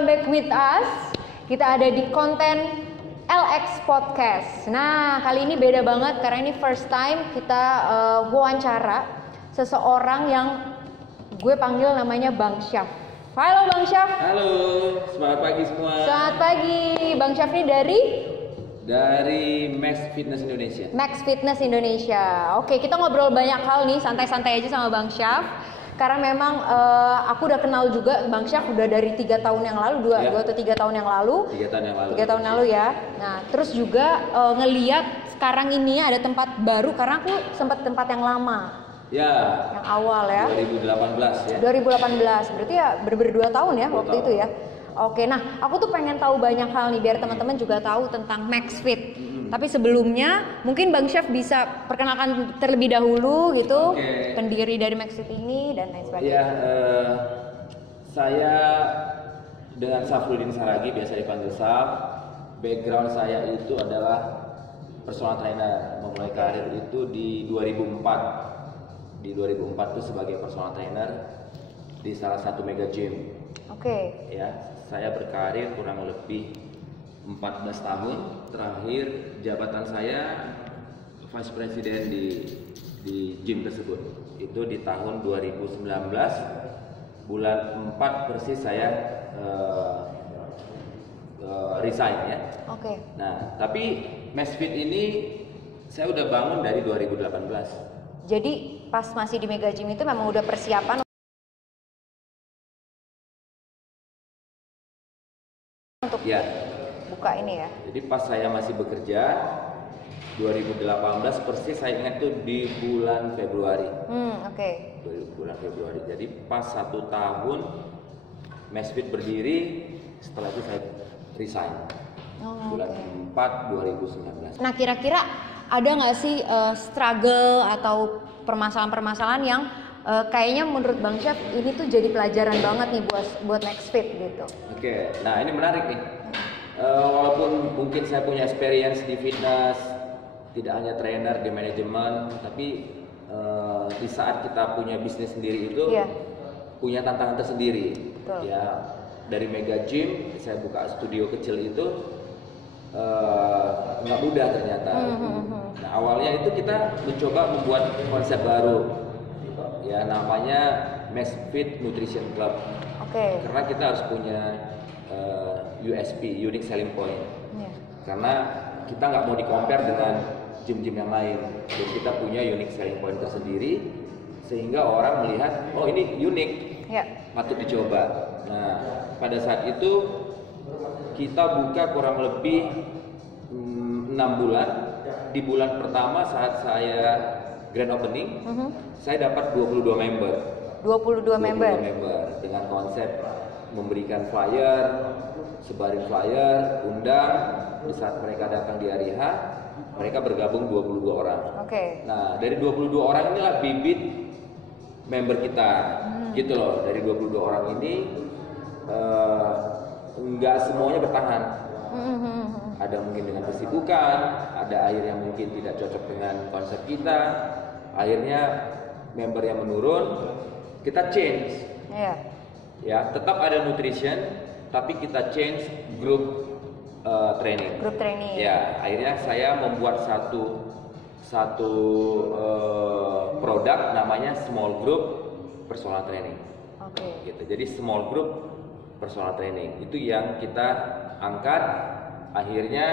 welcome back with us. Kita ada di konten LX Podcast. Nah, kali ini beda banget karena ini first time kita wawancara seseorang yang gue panggil namanya Bang Syaf. Halo Bang Syaf. Halo, selamat pagi semua. Selamat pagi. Bang Syaf ini dari Max Fitness Indonesia. Max Fitness Indonesia. Oke, kita ngobrol banyak hal nih, santai-santai aja sama Bang Syaf. Karena memang aku udah kenal juga Bang Syaf udah dari 3 tahun yang lalu, 2 atau 3 tahun yang lalu. 3 tahun yang lalu. 3 tahun lalu ya. Nah, terus juga ngeliat sekarang ini ada tempat baru karena aku sempat tempat yang lama. Ya. Yang awal ya. 2018 ya. 2018. Berarti ya ber-2 tahun ya waktu itu ya. Oke, nah aku tuh pengen tahu banyak hal nih biar teman-teman juga tahu tentang Max Fit. Tapi sebelumnya mungkin Bang Syaf bisa perkenalkan terlebih dahulu gitu, pendiri dari Max Fit ini dan lain sebagainya. Ya, saya dengan Safruddin Saragi, biasa dipanggil Saf. Background saya itu adalah personal trainer. Memulai karir itu di 2004. Di 2004 itu sebagai personal trainer di salah satu mega gym. Oke. Ya, saya berkarir kurang lebih 14 tahun. Terakhir jabatan saya Vice President di gym tersebut. Itu di tahun 2019 bulan 4 persis saya resign ya. Oke. Nah, tapi Max Fit ini saya udah bangun dari 2018. Jadi pas masih di Mega Gym itu memang udah persiapan untuk buka ini ya. Jadi pas saya masih bekerja 2018 persis saya ingat tuh di bulan Februari. Oke. Bulan Februari. Jadi pas 1 tahun Max Fit berdiri, setelah itu saya resign. Bulan 4 2019. Nah, kira-kira ada nggak sih struggle atau permasalahan-permasalahan yang kayaknya menurut Bang Syaf ini tuh jadi pelajaran banget nih buat Max Fit gitu? Oke, nah ini menarik nih. Walaupun mungkin saya punya experience di fitness, tidak hanya trainer di manajemen, tapi di saat kita punya bisnis sendiri itu punya tantangan tersendiri. Betul. Ya, dari mega gym saya buka studio kecil itu nggak mudah ternyata. Nah, awalnya itu kita mencoba membuat konsep baru, ya namanya Max Fit Nutrition Club. Karena kita harus punya USP, Unique Selling Point. Karena kita nggak mau di-compare dengan gym-gym yang lain. Jadi kita punya Unique Selling Point tersendiri, sehingga orang melihat, oh ini unik, patut dicoba. Nah, pada saat itu kita buka kurang lebih 6 bulan. Di bulan pertama saat saya grand opening, saya dapat 22 member. 22 member dengan konsep memberikan flyer, sebarin flyer, undang. Di saat mereka datang di hari H, mereka bergabung 22 orang. Nah, dari 22 orang inilah bibit member kita. Gitu loh, dari 22 orang ini nggak semuanya bertahan. Ada mungkin dengan kesibukan, ada akhir yang mungkin tidak cocok dengan konsep kita. Akhirnya member yang menurun, kita change. Ya, tetap ada nutrition, tapi kita change grup training. Grup training. Ya, akhirnya saya membuat satu produk namanya small group personal training. Gitu. Jadi small group personal training itu yang kita angkat. Akhirnya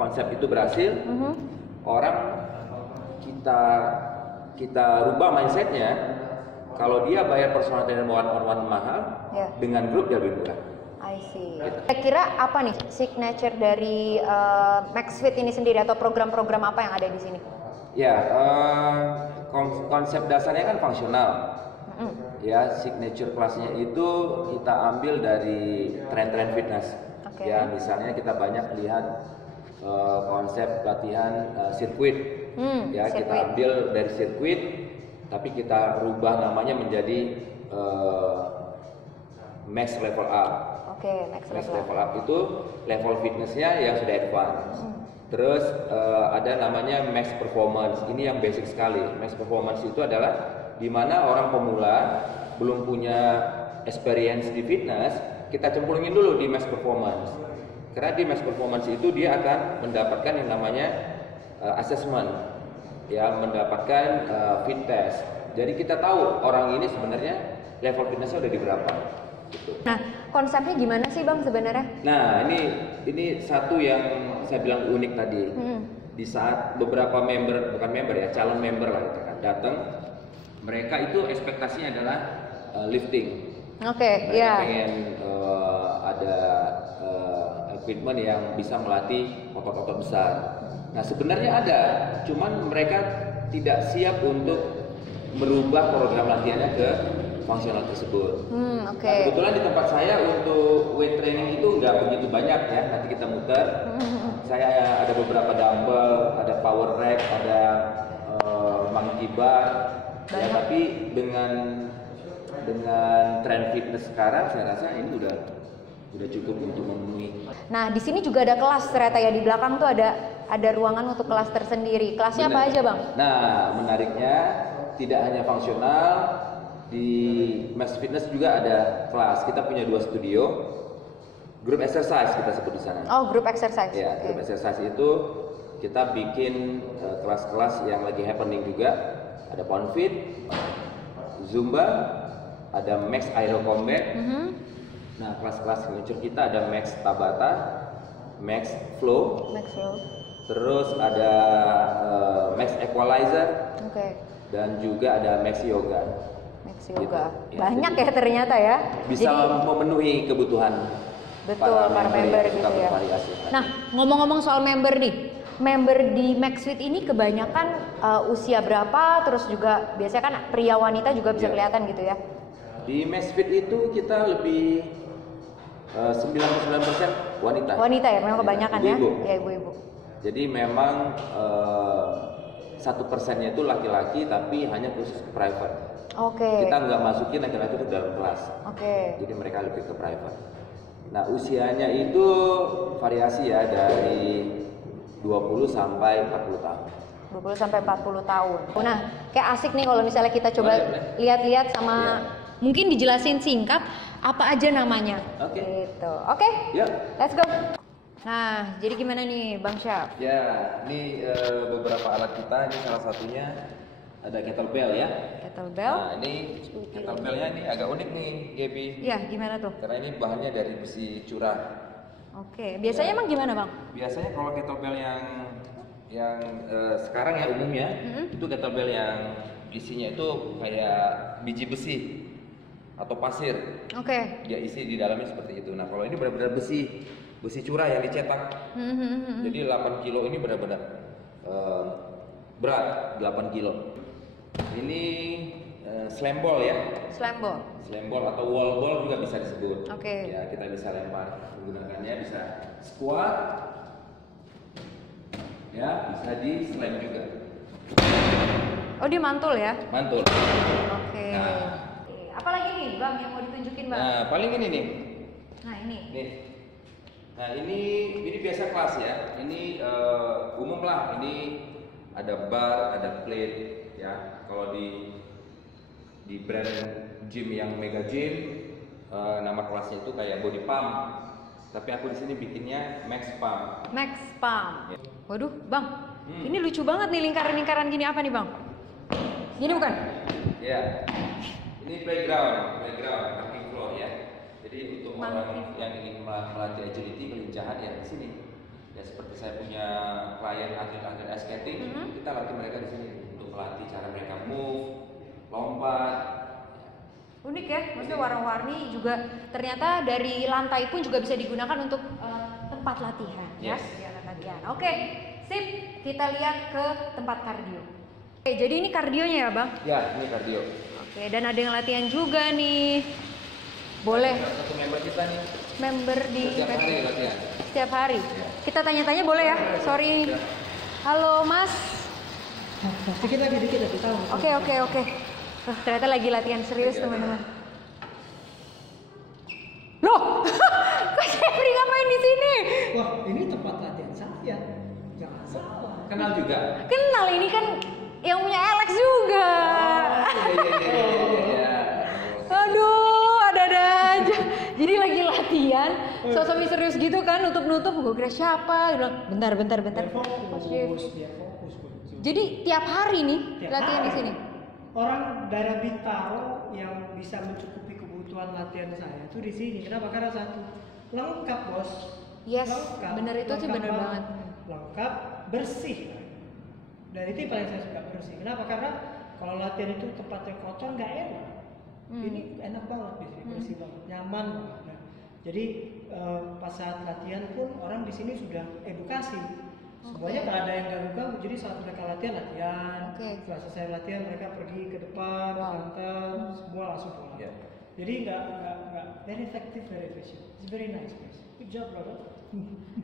konsep itu berhasil. Orang kita rubah mindsetnya. Kalau dia bayar personal trainer one-on-one mahal, dengan grup dia lebih murah. I see. Kira-kira apa nih signature dari Max Fit ini sendiri atau program-program apa yang ada di sini? Ya, konsep dasarnya kan fungsional. Ya, signature kelasnya itu kita ambil dari tren-tren fitness. Ya, misalnya kita banyak lihat konsep latihan sirkuit. Ya, kita ambil dari sirkuit, tapi kita rubah namanya menjadi Max Level Up. Max Level Up itu level fitnessnya yang sudah advance. Terus ada namanya Max Performance. Ini yang basic sekali. Max Performance itu adalah di mana orang pemula belum punya experience di fitness, kita cemplungin dulu di max performance. Karena di max performance itu dia akan mendapatkan yang namanya assessment, ya, mendapatkan fit test. Jadi kita tahu orang ini sebenarnya level fitnessnya udah di berapa. Gitu. Nah, konsepnya gimana sih Bang sebenarnya? Nah, ini satu yang saya bilang unik tadi. Di saat beberapa calon member lah gitu kan, datang, mereka itu ekspektasinya adalah lifting. Oke, mereka pengen ada equipment yang bisa melatih otot-otot besar. Nah, sebenarnya ada, cuman mereka tidak siap untuk merubah program latihannya ke fungsional tersebut. Nah, kebetulan di tempat saya untuk weight training itu nggak begitu banyak ya. Nanti kita muter. Saya ada beberapa dumbbell, ada power rack, ada monkey bar. Ya, tapi dengan tren fitness sekarang, saya rasa ini udah cukup untuk memenuhi. Nah, di sini juga ada kelas ternyata ya, di belakang tuh ada ruangan untuk kelas tersendiri. Kelasnya apa aja Bang? Nah, menariknya tidak hanya fungsional, di Max Fitness juga ada kelas. Kita punya 2 studio, group exercise kita sebut di sana. Oh, group exercise. Ya, group exercise itu kita bikin kelas-kelas yang lagi happening juga. Ada pound fit, Zumba, ada Max Aero Combat. Nah, kelas-kelas signature kita ada Max Tabata, Max Flow, terus ada Max Equalizer, dan juga ada Max Yoga. Gitu. Banyak ya ternyata ya. Bisa memenuhi kebutuhan. Betul, para member gitu ya. Nah, ngomong-ngomong soal member nih, member di MaxFit ini kebanyakan usia berapa? Terus juga biasanya kan pria wanita juga bisa kelihatan gitu ya. Di MaxFit itu kita lebih 99% wanita. Wanita ya, memang kebanyakan ibu-ibu. Ya, ibu-ibu. Jadi memang 1%-nya itu laki-laki, tapi hanya khusus ke private. Kita nggak masukin laki-laki ke dalam kelas. Jadi mereka lebih ke private. Nah, usianya itu variasi ya, dari 20 sampai 40 tahun. 20 sampai 40 tahun. Nah, kayak asik nih kalau misalnya kita coba lihat-lihat sama mungkin dijelasin singkat apa aja namanya. Gitu. Let's go. Nah, jadi gimana nih Bang Syaf? Ya, ini beberapa alat kita. Ini salah satunya ada kettlebell ya. Kettlebell. Nah, ini kettlebellnya ini agak unik nih, Gaby. Iya, gimana tuh? Karena ini bahannya dari besi curah. Biasanya emang gimana Bang? Biasanya kalau kettlebell yang sekarang ya umumnya, itu kettlebell yang isinya itu kayak biji besi atau pasir. Dia isi di dalamnya seperti itu. Nah, kalau ini benar-benar besi curah yang dicetak. Jadi 8 kilo ini benar-benar berat, 8 kilo. Ini slam ball ya. Slam ball atau wall ball juga bisa disebut. Ya, kita bisa lempar menggunakannya, bisa squat. Ya, bisa di slam juga. Oh, dia mantul ya? Mantul. Nah, apalagi nih Bang yang mau ditunjukin Bang? Nah, paling ini nih. Nah, ini. Nah, ini biasa kelas ya. Ini umum lah. Ini ada bar, ada plate ya. Kalau di brand gym yang mega gym, nama kelasnya itu kayak body pump. Tapi aku di sini bikinnya max pump. Ya. Waduh, Bang. Ini lucu banget nih lingkaran-lingkaran gini, apa nih, Bang? Gini bukan? Ya. Ini playground, parking floor ya. Jadi untuk orang yang ingin melatih agility, kelincahan ya di sini. Ya, seperti saya punya klien atlet-atlet ice skating, kita latih mereka di sini untuk melatih cara mereka move, lompat. Unik ya, maksudnya warna-warni juga ternyata dari lantai pun juga bisa digunakan untuk tempat latihan. Yes. Ya, latihan. Oke, sip. Kita lihat ke tempat kardio. Oke, jadi ini kardionya ya, Bang? Ya, ini kardio. Oke, dan ada yang latihan juga nih. Boleh. Satu member kita nih. Member di setiap hari latihan. Setiap hari. Ya. Kita tanya-tanya boleh ya? Sorry. Ya. Halo, Mas. Dikit lagi tahu. Oke. Ternyata lagi latihan serius, teman-teman. Loh, kok Jeffrey ngapain di sini? Wah, ini tempat latihan saya. Jangan salah. Kenal juga? Kenal, ini kan yang punya Alex juga. Iya. Aduh, ada aja. Jadi lagi latihan latihan, sosok misterius gitu kan, nutup-nutup. Gue kira siapa? Dia bilang, bentar. Fokus. Jadi tiap hari nih latihan di sini. Orang daerah Bintaro yang bisa mencukupi kebutuhan latihan saya itu di sini. Kenapa? Karena satu, lengkap bos. Yes, lengkap, bener itu sih bener banget. Lengkap, bersih. Dan itu yang paling saya suka, bersih. Kenapa? Karena kalau latihan itu tempatnya kotor nggak enak. Ini enak banget di sini, bersih banget, nyaman banget. Nah, jadi pas saat latihan pun orang di sini sudah edukasi. Semuanya tak ada yang ganggu-ganggu. Jadi saat mereka latihan. Setelah selesai latihan mereka pergi ke depan, kantor, semua langsung pulang. Jadi nggak very effective, very efficient. It's very nice place. Good job, brother.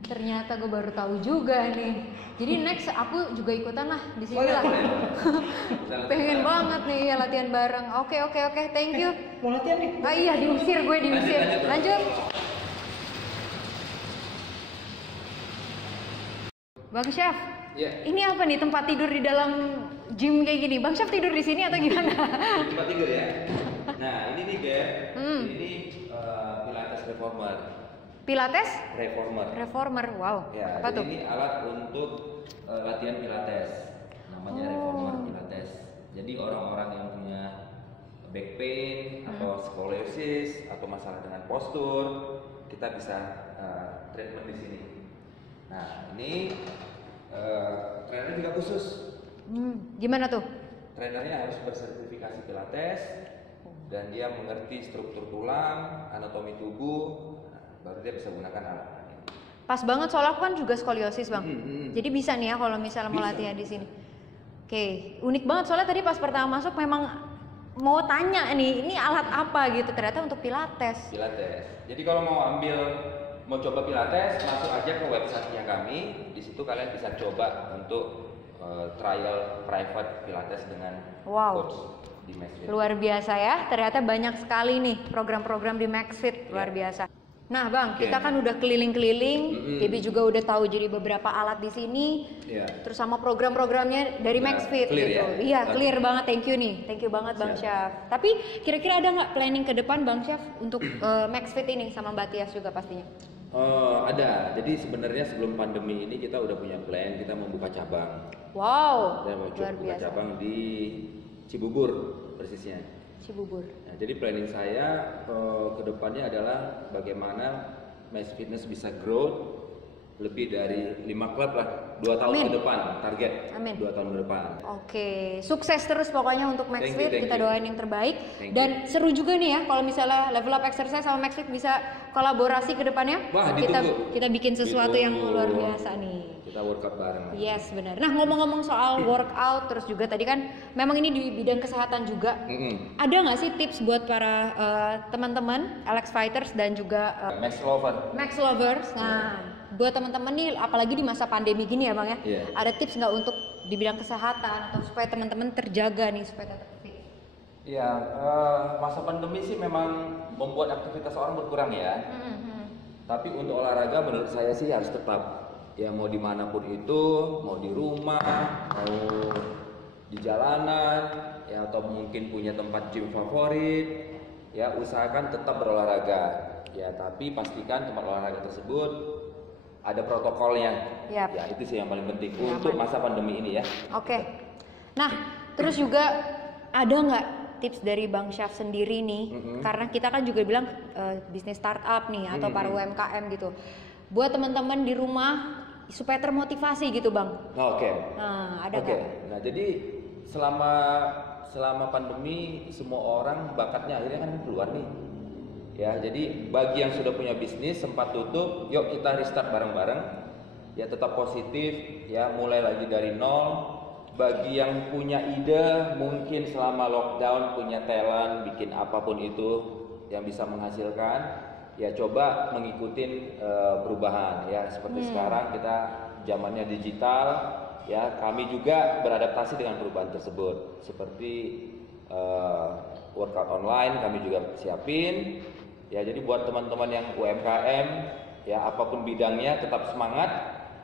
Ternyata gue baru tahu juga nih. Jadi next aku juga ikutan lah di sini lah. Pengen banget nih ya latihan bareng. Oke, thank you. Mau latihan nih? Ah iya, diusir. Lanjut. Bang Chef, ini apa nih tempat tidur di dalam gym kayak gini? Bang Chef tidur di sini atau gimana? Tempat tidur ya. Nah ini nih Gap, ini Pilates Reformer. Pilates? Reformer, wow. Ya, apa jadi tuh? ini alat untuk latihan Pilates. Namanya Reformer Pilates. Jadi orang-orang yang punya back pain atau scoliosis atau masalah dengan postur, kita bisa treatment di sini. Nah, ini trainernya juga khusus. Gimana tuh? Trainernya harus bersertifikasi Pilates dan dia mengerti struktur tulang, anatomi tubuh, baru dia bisa gunakan alat. Pas banget soalnya aku kan juga skoliosis bang. Jadi bisa nih ya kalau misalnya mau latihan di sini. Oke, unik banget soalnya tadi pas pertama masuk memang mau tanya nih, ini alat apa gitu, ternyata untuk Pilates. Jadi kalau mau coba Pilates, masuk aja ke websitenya kami. Di situ kalian bisa coba untuk trial private Pilates dengan coach di MaxFit. Luar biasa ya, ternyata banyak sekali nih program-program di MaxFit, luar biasa. Nah bang, kita kan udah keliling-keliling, Gaby juga udah tahu jadi beberapa alat di sini, terus sama program-programnya dari MaxFit gitu. Iya, clear banget, thank you banget Bang Chef. Tapi kira-kira ada nggak planning ke depan Bang Chef untuk MaxFit ini sama Mbak Tias juga pastinya? Ada. Jadi sebenarnya sebelum pandemi ini kita udah punya plan, kita membuka cabang. Wow, Kita mau luar buka biasa. cabang di Cibubur persisnya. Cibubur. Nah, jadi planning saya ke depannya adalah bagaimana Max Fitness bisa grow lebih dari 5 klub lah, 2 tahun ke depan target. 2 tahun ke depan. Oke, sukses terus pokoknya untuk MaxFit, kita doain yang terbaik. Dan seru juga nih ya kalau misalnya Level Up Exercise sama MaxFit bisa kolaborasi ke depannya. Wah, kita bikin sesuatu yang luar biasa nih. Kita workout bareng. Yes, benar. Nah, ngomong-ngomong soal workout terus juga tadi kan memang ini di bidang kesehatan juga. Ada nggak sih tips buat para teman-teman Alex Fighters dan juga Max Lovers? Nah, buat teman-teman nih apalagi di masa pandemi gini ya Bang ya. Ada tips nggak untuk di bidang kesehatan atau supaya teman-teman terjaga nih supaya tetap fit? Iya, masa pandemi sih memang membuat aktivitas orang berkurang ya. Tapi untuk olahraga menurut saya sih harus tetap. Ya mau dimanapun itu, mau di rumah, mau di jalanan, ya atau mungkin punya tempat gym favorit, ya usahakan tetap berolahraga. Ya tapi pastikan tempat olahraga tersebut ada protokolnya. Ya itu sih yang paling penting untuk masa pandemi ini ya. Oke. Nah terus juga ada nggak tips dari Bang Chef sendiri nih? Karena kita kan juga bilang bisnis startup nih atau para UMKM gitu. Buat teman-teman di rumah supaya termotivasi gitu Bang. Nah ada nggak? Nah jadi selama pandemi semua orang bakatnya akhirnya kan keluar nih. Ya, jadi bagi yang sudah punya bisnis sempat tutup, yuk kita restart bareng-bareng. Ya tetap positif, ya mulai lagi dari nol. Bagi yang punya ide, mungkin selama lockdown punya talent, bikin apapun itu yang bisa menghasilkan, ya coba mengikuti perubahan. Ya seperti sekarang kita zamannya digital, ya kami juga beradaptasi dengan perubahan tersebut. Seperti workout online kami juga siapin. Ya jadi buat teman-teman yang UMKM ya apapun bidangnya tetap semangat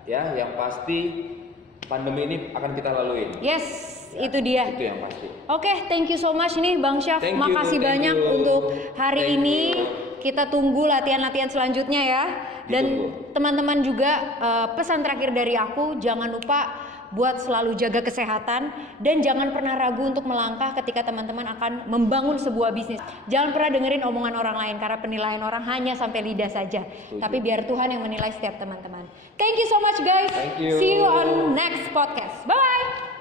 ya, yang pasti pandemi ini akan kita lalui. Yes, ya, itu dia. Itu yang pasti. Oke, thank you so much nih Bang Chef. Makasih banyak untuk hari ini. Kita tunggu latihan-latihan selanjutnya ya. Dan teman-teman juga pesan terakhir dari aku, jangan lupa buat selalu jaga kesehatan dan jangan pernah ragu untuk melangkah ketika teman-teman akan membangun sebuah bisnis. Jangan pernah dengerin omongan orang lain karena penilaian orang hanya sampai lidah saja. Tapi biar Tuhan yang menilai setiap teman-teman. Thank you so much guys. See you on next podcast. Bye bye.